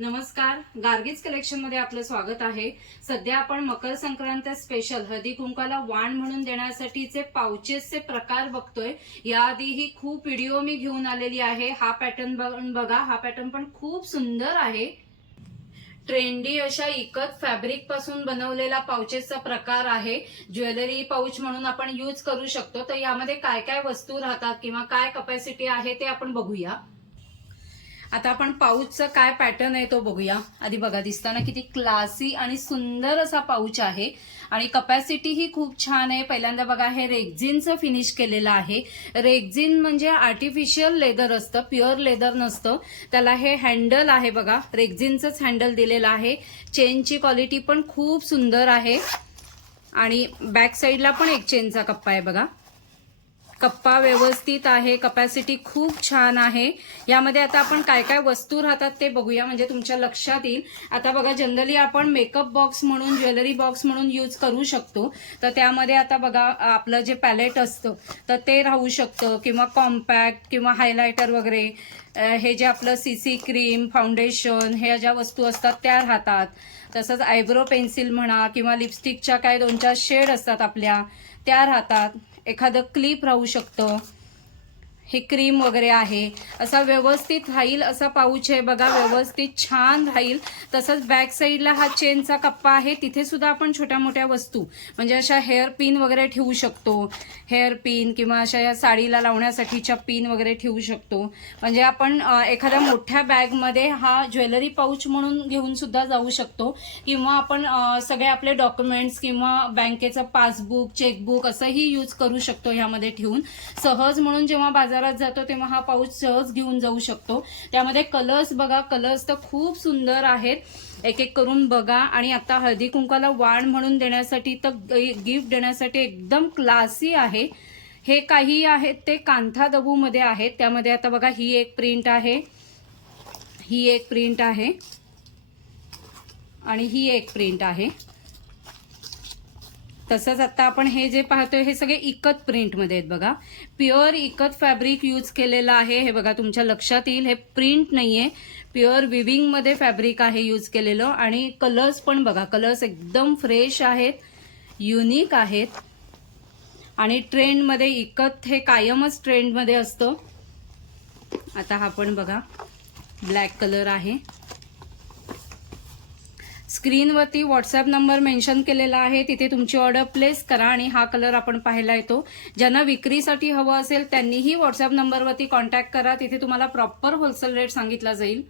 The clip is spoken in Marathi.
नमस्कार. गार्गीज कलेक्शनमध्ये आपलं स्वागत आहे. सध्या आपण मकर संक्रांत स्पेशल हळदी कुंकाला वाण म्हणून देण्यासाठीचे पाउचेसचे प्रकार बघतोय. याआधीही खूप व्हिडिओ मी घेऊन आलेली आहे. हा पॅटर्न बघा हा पॅटर्न पण खूप सुंदर आहे. ट्रेंडी अशा इकत फॅब्रिकपासून बनवलेला पाउचेसचा प्रकार आहे. ज्वेलरी पाऊच म्हणून आपण यूज करू शकतो. तर यामध्ये काय काय वस्तू राहतात किंवा काय कपॅसिटी आहे ते आपण बघूया. आता आपण पाऊचचा काय पॅटर्न आहे तो बघूया. आधी बघा दिसताना किती क्लासी आणि सुंदर असा पाऊच आहे. आणि कपॅसिटी ही खूप छान आहे. पहिल्यांदा बघा हे रेग्झिनचं फिनिश केलेलं आहे. रेग्झिन म्हणजे आर्टिफिशियल लेदर असतं प्युअर लेदर नसतं. त्याला हे हँडल आहे बघा. रेग्झिनचंच हँडल दिलेलं आहे. चेनची क्वालिटी पण खूप सुंदर आहे. आणि बॅक साईडला पण एक चेनचा कप्पा आहे बघा. कप्पा व्यवस्थित आहे कपॅसिटी खूप छान आहे. यामध्ये आता आपण काय काय वस्तू राहतात ते बघूया म्हणजे तुमच्या लक्षात येईल. आता बघा जनरली आपण मेकअप बॉक्स म्हणून ज्वेलरी बॉक्स म्हणून यूज करू शकतो. तर त्यामध्ये आता बघा आपलं जे पॅलेट असतं तर ते राहू शकतं. किंवा कॉम्पॅक्ट किंवा हायलायटर वगैरे हे जे आपलं सी सी क्रीम फाउंडेशन ह्या ज्या वस्तू असतात त्या राहतात. तसंच आयब्रो पेन्सिल म्हणा किंवा लिपस्टिकच्या काय दोन चार शेड असतात आपल्या त्या राहतात. एखादं क्लिप राहू शकतं. हे क्रीम वगैरे आहे. असा व्यवस्थित राहील असा पाऊच आहे बघा व्यवस्थित छान राहील. तसंच बॅक साईडला हा चेनचा कप्पा आहे तिथे सुद्धा आपण छोट्या मोठ्या वस्तू म्हणजे अशा हेअर पिन वगैरे ठेवू शकतो. हेअर पिन किंवा अशा या साडीला लावण्यासाठीच्या पिन वगैरे ठेवू शकतो. म्हणजे आपण एखाद्या मोठ्या बॅगमध्ये हा ज्वेलरी पाऊच म्हणून घेऊन सुद्धा जाऊ शकतो. किंवा आपण सगळे आपले डॉक्युमेंट्स किंवा बँकेचं पासबुक चेकबुक असंही यूज करू शकतो ह्यामध्ये ठेवून. सहज म्हणून जेव्हा बाजार बाजारात जातो तेव्हा हा पाऊच सहज घेऊन जाऊ शकतो. त्यामध्ये कलर्स बघा कलर्स तर खूप सुंदर आहेत. एक एक करून बघा. आणि आता हळदी कुंकाला वाण म्हणून देण्यासाठी तर गिफ्ट देण्यासाठी एकदम क्लासी आहे. हे काही आहेत ते कांथा दबूमध्ये आहेत. त्यामध्ये आता बघा ही एक प्रिंट आहे. ही एक प्रिंट आहे. आणि ही एक प्रिंट आहे. तसंच आता आपण हे जे पाहतोय हे सगळे इकत प्रिंटमध्ये आहेत बघा. प्युअर इकत फॅब्रिक यूज केलेलं आहे. हे बघा तुमच्या लक्षात येईल. हे प्रिंट नाहीये. प्युअर विविंगमध्ये फॅब्रिक आहे यूज केलेलं. आणि कलर्स पण बघा कलर्स एकदम फ्रेश आहेत. युनिक आहेत. आणि ट्रेंडमध्ये इकत हे कायमच ट्रेंडमध्ये असतं. आता हा पण बघा ब्लॅक कलर आहे. स्क्रीनवरती व्हॉट्सअप नंबर मेन्शन केलेला आहे. तिथे तुमची ऑर्डर प्लेस करा आणि हा कलर आपण पाहायला येतो. ज्यांना विक्रीसाठी हवं असेल त्यांनीही व्हॉट्सअप नंबरवरती कॉन्टॅक्ट करा. तिथे तुम्हाला प्रॉपर होलसेल रेट सांगितला जाईल.